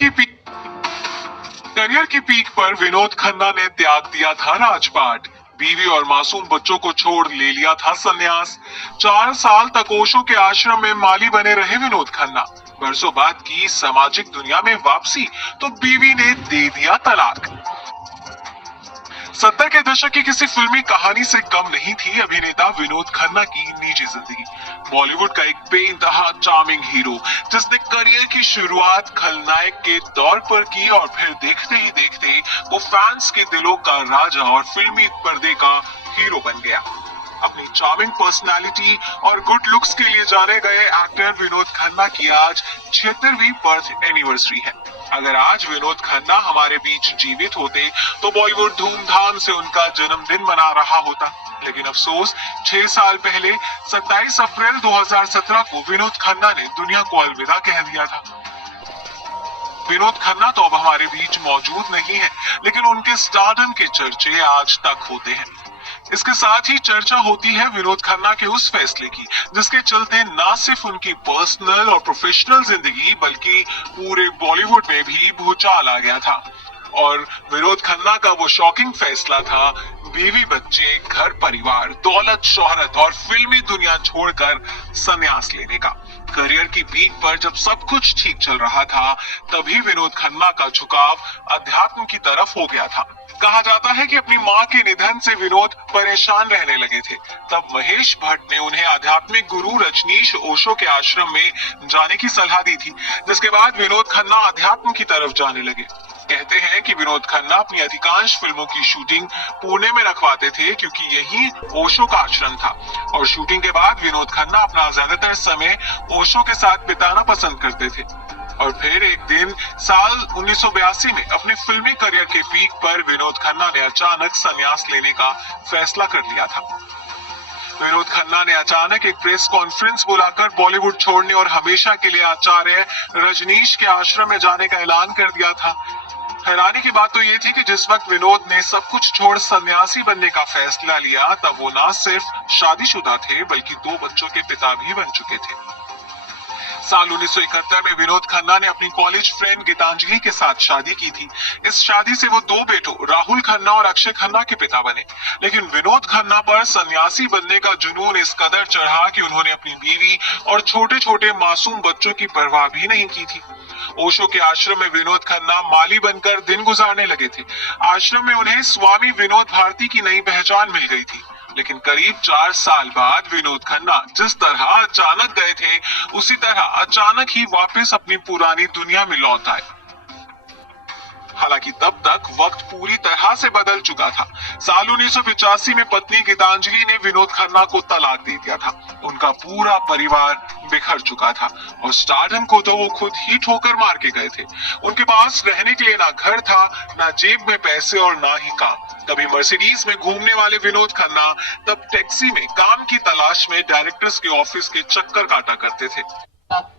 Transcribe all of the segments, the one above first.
Career की peak पर विनोद खन्ना ने त्याग दिया था राजपाट। बीवी और मासूम बच्चों को छोड़ ले लिया था संन्यास। 4 साल तक ओशो के आश्रम में माली बने रहे विनोद खन्ना। बरसों बाद की सामाजिक दुनिया में वापसी तो बीवी ने दे दिया तलाक। 70 के दशक की किसी फिल्मी कहानी से कम नहीं थी अभिनेता विनोद खन्ना की निजी जिंदगी। बॉलीवुड का एक बेइंतहा चार्मिंग हीरो जिसने करियर की शुरुआत खलनायक के तौर पर की और फिर देखते ही देखते वो फैंस के दिलों का राजा और फिल्मी पर्दे का हीरो बन गया। अपनी चार्मिंग पर्सनालिटी और गुड लुक्स के लिए जाने गए एक्टर विनोद खन्ना की आज 76वीं बर्थ एनिवर्सरी है। अगर आज विनोद खन्ना हमारे बीच जीवित होते तो बॉलीवुड धूमधाम से उनका जन्मदिन मना रहा होता। लेकिन अफसोस 6 साल पहले 27 अप्रैल 2017 को विनोद खन्ना ने दुनिया को अलविदा कह दिया था। विनोद खन्ना तो अब हमारे बीच मौजूद नहीं है, लेकिन उनके स्टारडम के चर्चे आज तक होते हैं। इसके साथ ही चर्चा होती है विनोद खन्ना के उस फैसले की जिसके चलते न सिर्फ उनकी पर्सनल और प्रोफेशनल जिंदगी बल्कि पूरे बॉलीवुड में भी भूचाल आ गया था। और विनोद खन्ना का वो शॉकिंग फैसला था बीवी बच्चे घर परिवार दौलत शोहरत और फिल्मी दुनिया छोड़कर संन्यास लेने का। करियर की पीक पर जब सब कुछ ठीक चल रहा था तभी विनोद खन्ना का झुकाव अध्यात्म की तरफ हो गया था। कहा जाता है कि अपनी मां के निधन से विनोद परेशान रहने लगे थे। तब महेश भट्ट ने उन्हें आध्यात्मिक गुरु रजनीश ओशो के आश्रम में जाने की सलाह दी थी, जिसके बाद विनोद खन्ना अध्यात्म की तरफ जाने लगे। कहते हैं कि विनोद खन्ना अपनी अधिकांश फिल्मों की शूटिंग पुणे में रखवाते थे क्योंकि यही ओशो का आश्रम था और शूटिंग के बाद विनोद खन्ना अपना ज्यादातर समय ओशो के साथ बिताना पसंद करते थे। और फिर एक दिन साल 1982 में अपने फिल्मी करियर के पीक पर विनोद खन्ना ने अचानक संन्यास लेने का फैसला कर लिया था। विनोद खन्ना ने अचानक एक प्रेस कॉन्फ्रेंस बुलाकर बॉलीवुड छोड़ने और हमेशा के लिए आचार्य रजनीश के आश्रम में जाने का ऐलान कर दिया था। हैरानी की बात तो ये थी कि जिस वक्त विनोद ने सब कुछ छोड़ सन्यासी बनने का फैसला लिया तब वो न सिर्फ शादीशुदा थे बल्कि 2 बच्चों के पिता भी बन चुके थे। साल 1971 में विनोद खन्ना ने अपनी कॉलेज फ्रेंड गीतांजलि के साथ शादी की थी। इस शादी से वो 2 बेटों राहुल खन्ना और अक्षय खन्ना के पिता बने। लेकिन विनोद खन्ना पर सन्यासी बनने का जुनून इस कदर चढ़ा कि उन्होंने अपनी बीवी और छोटे छोटे मासूम बच्चों की परवाह भी नहीं की थी। ओशो के आश्रम में विनोद खन्ना माली बनकर दिन गुजारने लगे थे। आश्रम में उन्हें स्वामी विनोद भारती की नई पहचान मिल गई थी। लेकिन करीब 4 साल बाद विनोद खन्ना जिस तरह अचानक गए थे उसी तरह अचानक ही वापस अपनी पुरानी दुनिया में लौट आए। हालांकि तब तक वक्त पूरी तरह से बदल चुका था। साल 1985 में पत्नी गीतांजलि ने विनोद खन्ना को तलाक दे दिया था। उनका पूरा परिवार बिखर चुका था और स्टारडम को तो वो खुद ही ठोकर मार के गए थे। उनके पास रहने के लिए ना घर था, ना जेब में पैसे और ना ही काम। कभी मर्सिडीज में घूमने वाले विनोद खन्ना तब टैक्सी में काम की तलाश में डायरेक्टर्स के ऑफिस के चक्कर काटा करते थे।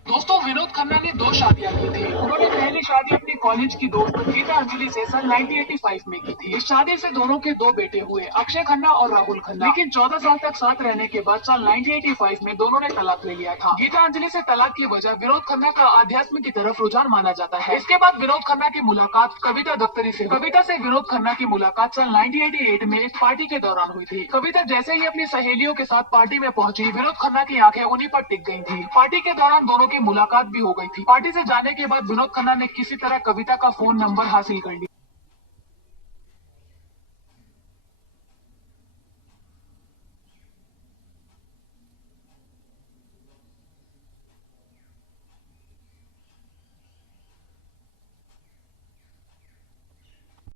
दोस्तों, विनोद खन्ना ने 2 शादियां की थी। उन्होंने पहली शादी अपनी कॉलेज की दोस्त गीतांजलि से सन 1985 में की थी। इस शादी से दोनों के 2 बेटे हुए, अक्षय खन्ना और राहुल खन्ना। लेकिन 14 साल तक साथ रहने के बाद साल 1985 में दोनों ने तलाक ले लिया था। गीतांजलि से तलाक की वजह विनोद खन्ना का आध्यात्म की तरफ रुझान माना जाता है। इसके बाद विनोद खन्ना की मुलाकात कविता दफ्तरी से। कविता से विनोद खन्ना की मुलाकात सन 1988 में एक पार्टी के दौरान हुई थी। कविता जैसे ही अपनी सहेलियों के साथ पार्टी में पहुंची, विनोद खन्ना की आंखें उन्हीं पर टिक गई थी। पार्टी के दौरान दोनों की मुलाकात भी हो गई थी। पार्टी से जाने के बाद विनोद खन्ना ने किसी तरह कविता का फोन नंबर हासिल कर लिया।